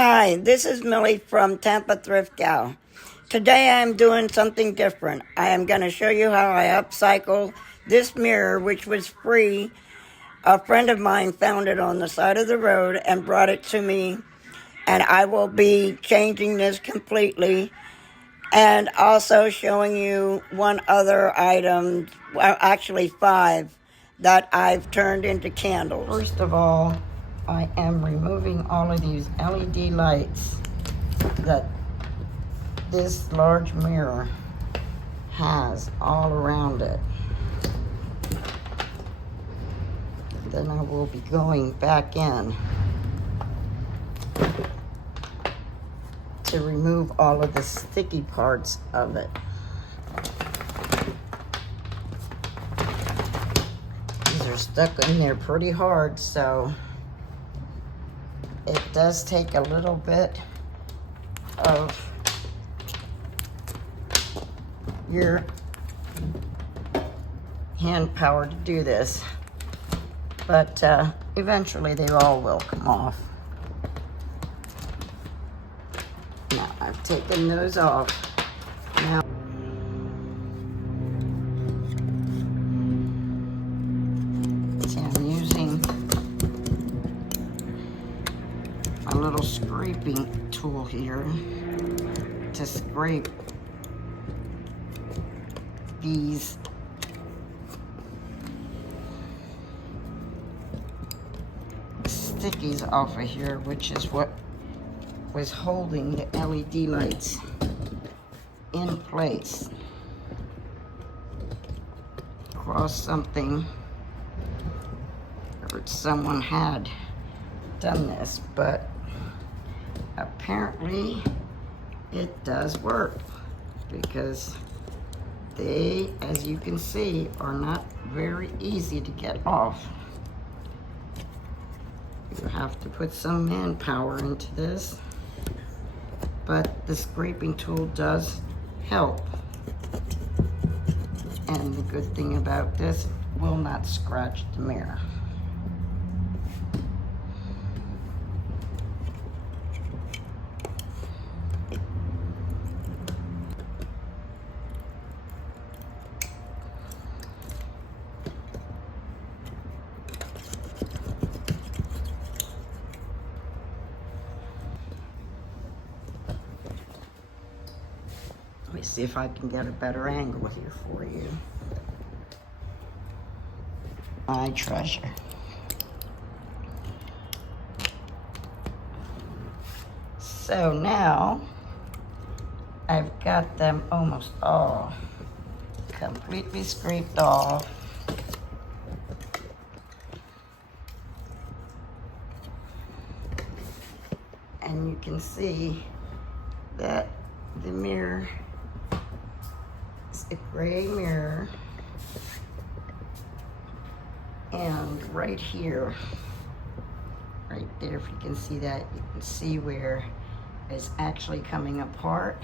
Hi, this is Millie from Tampa Thrift Gal. Today I am doing something different. I am going to show you how I upcycle this mirror, which was free. A friend of mine found it on the side of the road and brought it to me, and I will be changing this completely and also showing you one other item, well, actually 5, that I've turned into candles. First of all, I am removing all of these LED lights that this large mirror has all around it. Then I will be going back in to remove all of the sticky parts of it. These are stuck in there pretty hard, so it does take a little bit of your hand power to do this, but eventually they all will come off. Now I've taken those off. Now see, I'm using my little scraping tool here to scrape these stickies off of here, which is what was holding the LED lights in place. Across something, or someone had done this, but apparently it does work, because they, as you can see, are not very easy to get off. You have to put some manpower into this, but the scraping tool does help. And the good thing about this, it will not scratch the mirror. Let me see if I can get a better angle here for you. My treasure. So now I've got them almost all completely scraped off. And you can see that the mirror, a gray mirror, and right here, right there, if you can see that, you can see where it's actually coming apart.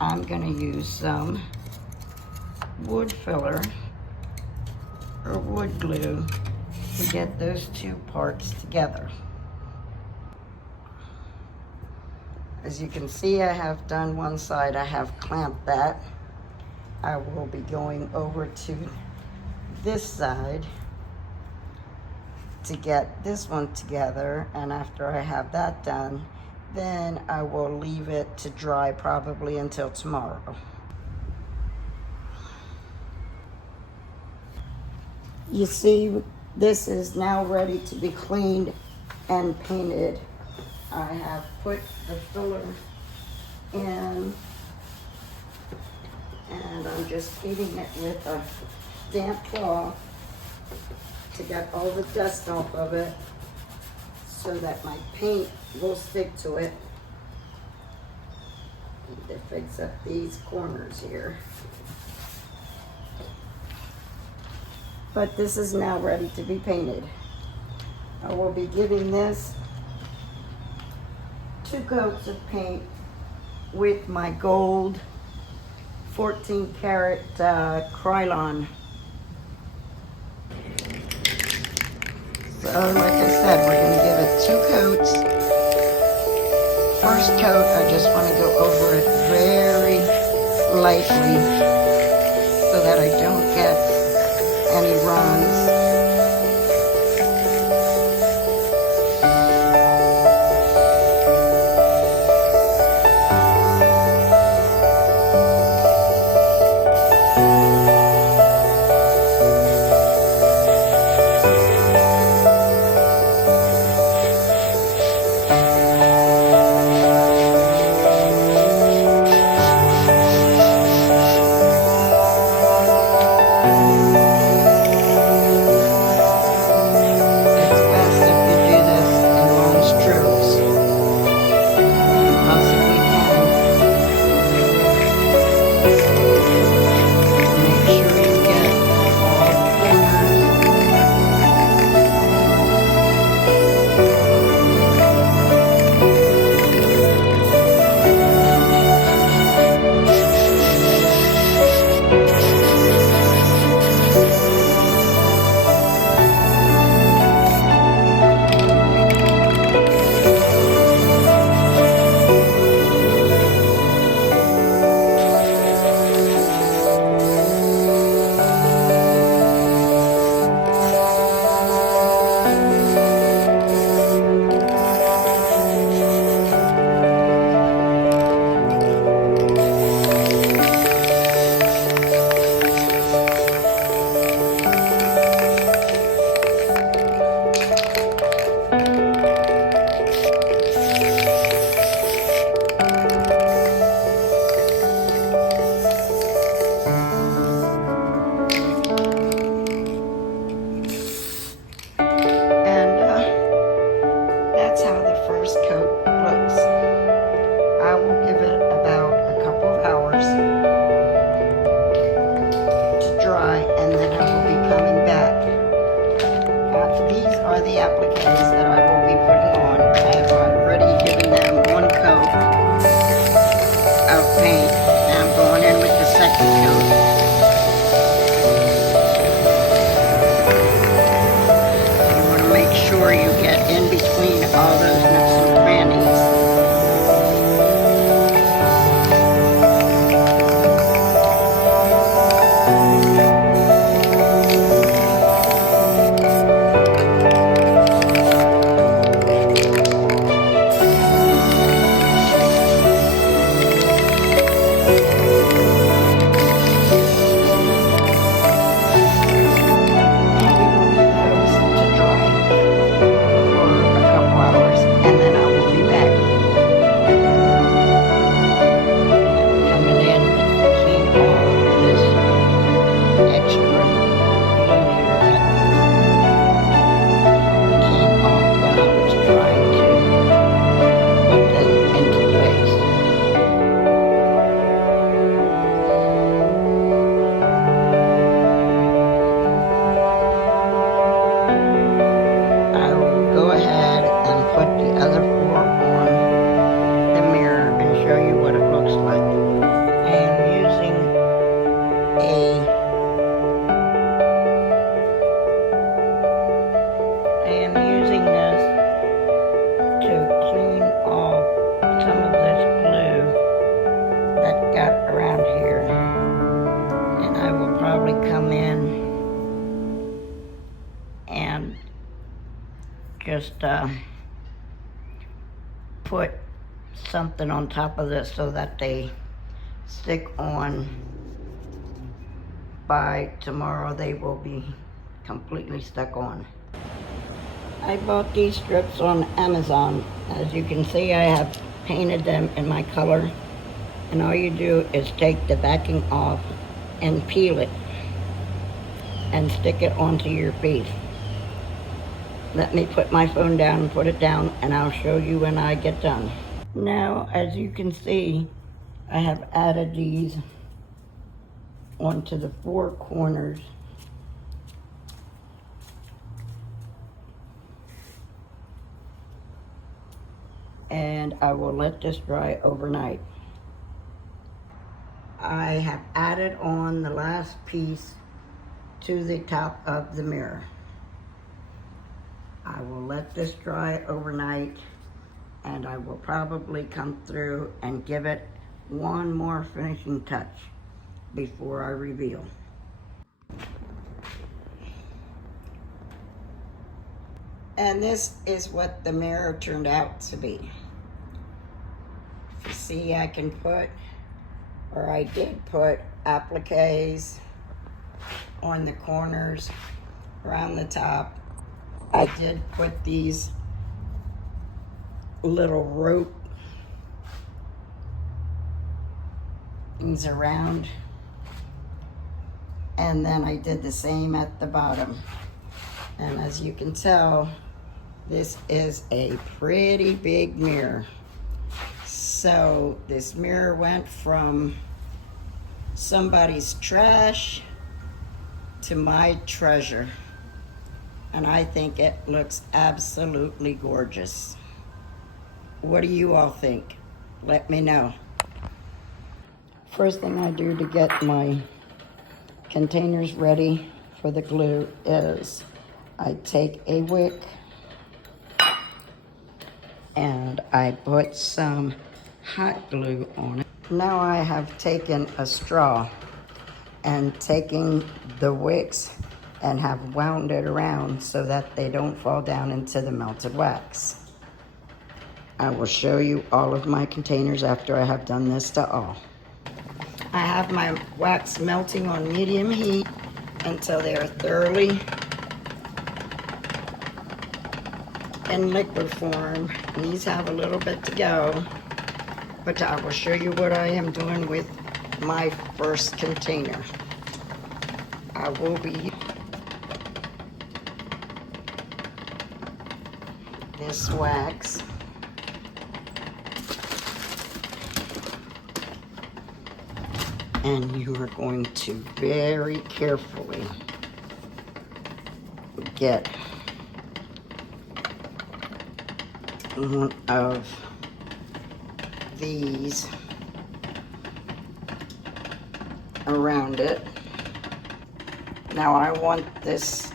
I'm going to use some wood filler or wood glue to get those two parts together. As you can see, I have done one side, I have clamped that. I will be going over to this side to get this one together, and after I have that done, then I will leave it to dry probably until tomorrow. You see, this is now ready to be cleaned and painted. I have put the filler in, and I'm just beating it with a damp cloth to get all the dust off of it so that my paint will stick to it. Need to fix up these corners here. But this is now ready to be painted. I will be giving this 2 coats of paint with my gold 14 karat Krylon. So like I said, we're going to give it 2 coats first coat, I just want to go over it very lightly so that I don't get any runs. That's how the first coat looks. I will give it about a couple of hours to dry, and then I will be coming back. These are the appliques that I will be putting on. I have already given them one coat of paint. Now I'm going in with the second coat. Make sure you get in between all those nooks and crannies. Come in and just put something on top of this so that they stick on. By tomorrow they will be completely stuck on. I bought these strips on Amazon. As you can see, I have painted them in my color, and all you do is take the backing off and peel it and stick it onto your piece. Let me put my phone down and put it down, and I'll show you when I get done. Now, as you can see, I have added these onto the four corners. And I will let this dry overnight. I have added on the last piece to the top of the mirror. I will let this dry overnight, And I will probably come through and give it one more finishing touch before I reveal. And this is what the mirror turned out to be. You see, I can put, or I did put, appliques on the corners, around the top. I did put these little rope things around, and then I did the same at the bottom. And as you can tell, this is a pretty big mirror. So this mirror went from somebody's trash to my treasure. And I think it looks absolutely gorgeous. What do you all think? Let me know. First thing I do to get my containers ready for the glue is I take a wick and I put some hot glue on it. Now I have taken a straw and taking the wicks and have wound it around so that they don't fall down into the melted wax. I will show you all of my containers after I have done this to all. I have my wax melting on medium heat until they are thoroughly in liquid form. These have a little bit to go, but I will show you what I am doing with my first container. I will be this wax. And you are going to very carefully get one of these around it. Now I want this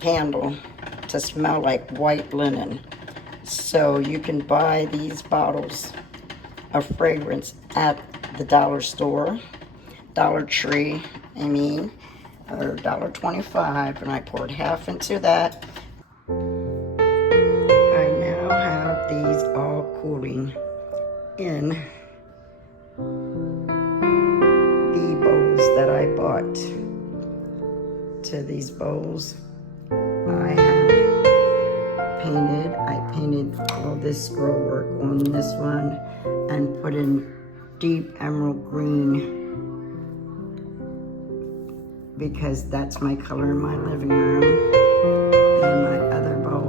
candle to smell like white linen. So you can buy these bottles of fragrance at the dollar store, Dollar Tree, or $1.25, and I poured half into that. I now have these all cooling in the bowls that I bought. To these bowls, I painted all this scroll work on this one and put in deep emerald green because that's my color in my living room. And my other bowl,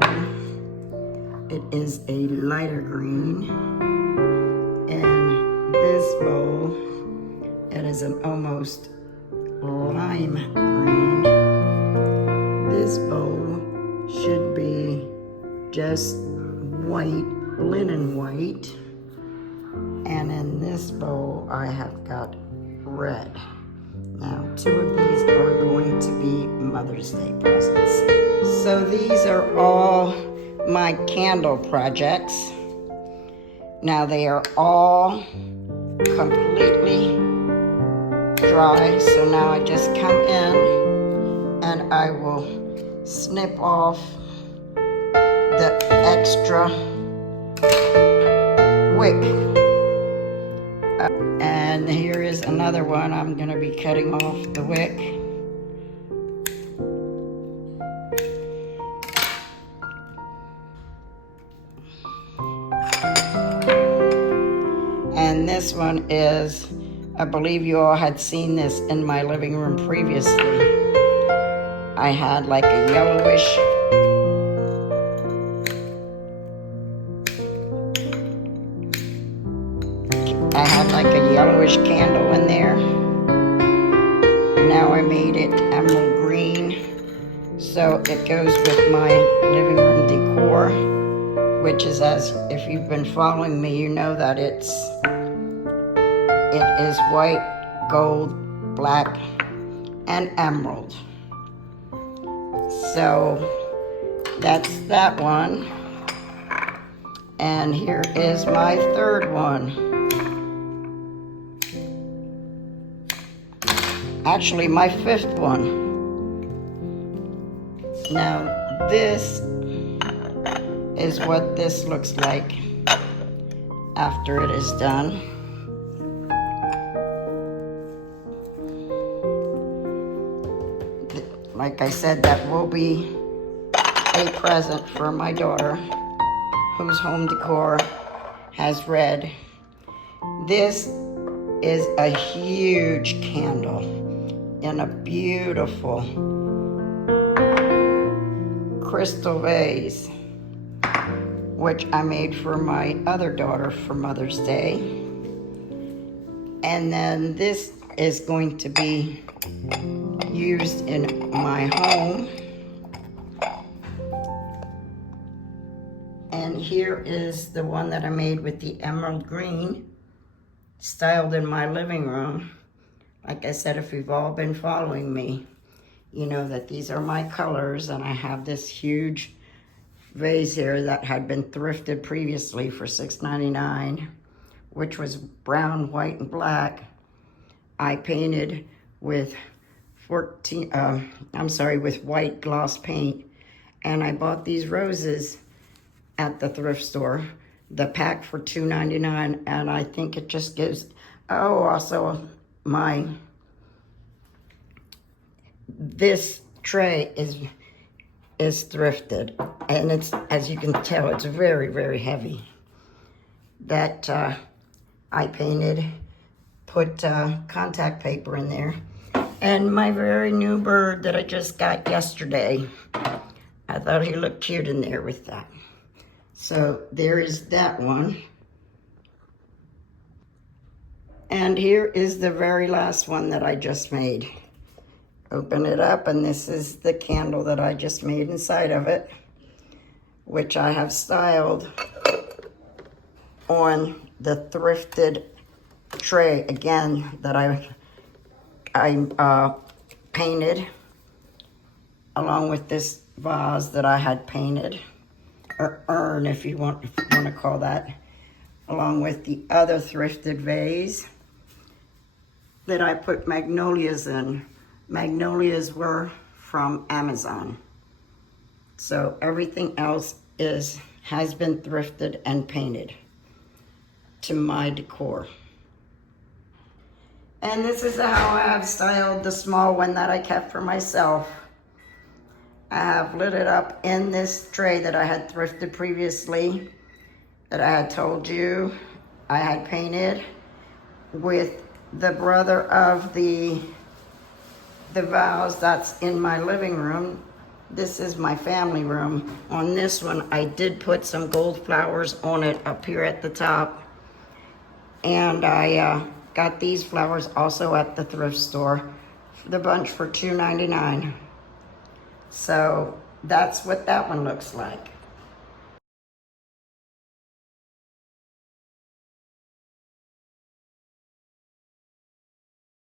it is a lighter green. And this bowl, it is an almost lime green. This bowl should be just white, linen white. And in this bowl, I have got red. Now, 2 of these are going to be Mother's Day presents. So these are all my candle projects. Now they are all completely dry. So now I just come in and I will snip off the extra wick. And here is another one. I'm going to be cutting off the wick. And this one is, I believe you all had seen this in my living room previously. I had like a yellowish candle in there. Now I made it emerald green, so it goes with my living room decor, which is, as if you've been following me, you know that it is white, gold, black, and emerald. So that's that one. And here is my third one. Actually, my fifth one. Now, this is what this looks like after it is done. Like I said, that will be a present for my daughter, whose home decor has red. This is a huge candle in a beautiful crystal vase, which I made for my other daughter for Mother's Day. And then this is going to be used in my home. And here is the one that I made with the emerald green, styled in my living room. Like I said, if you've all been following me, you know that these are my colors, and I have this huge vase here that had been thrifted previously for $6.99, which was brown, white, and black. I painted with with white gloss paint, and I bought these roses at the thrift store, the pack for $2.99, and I think it just gives, also this tray is thrifted, and it's, as you can tell, it's very, very heavy. That I painted, put contact paper in there, and my very new bird that I just got yesterday. I thought he looked cute in there with that. So there is that one. And here is the very last one that I just made. Open it up, and this is the candle that I just made inside of it, which I have styled on the thrifted tray again that I painted, along with this vase that I had painted, or urn if you want to call that, along with the other thrifted vase that I put magnolias in. Magnolias were from Amazon. So everything else has been thrifted and painted to my decor. And this is how I have styled the small one that I kept for myself. I have lit it up in this tray that I had thrifted previously, that I had told you I had painted with the brother of the vase that's in my living room. This is my family room. On this one, I did put some gold flowers on it up here at the top. And I got these flowers also at the thrift store, the bunch for $2.99. So that's what that one looks like.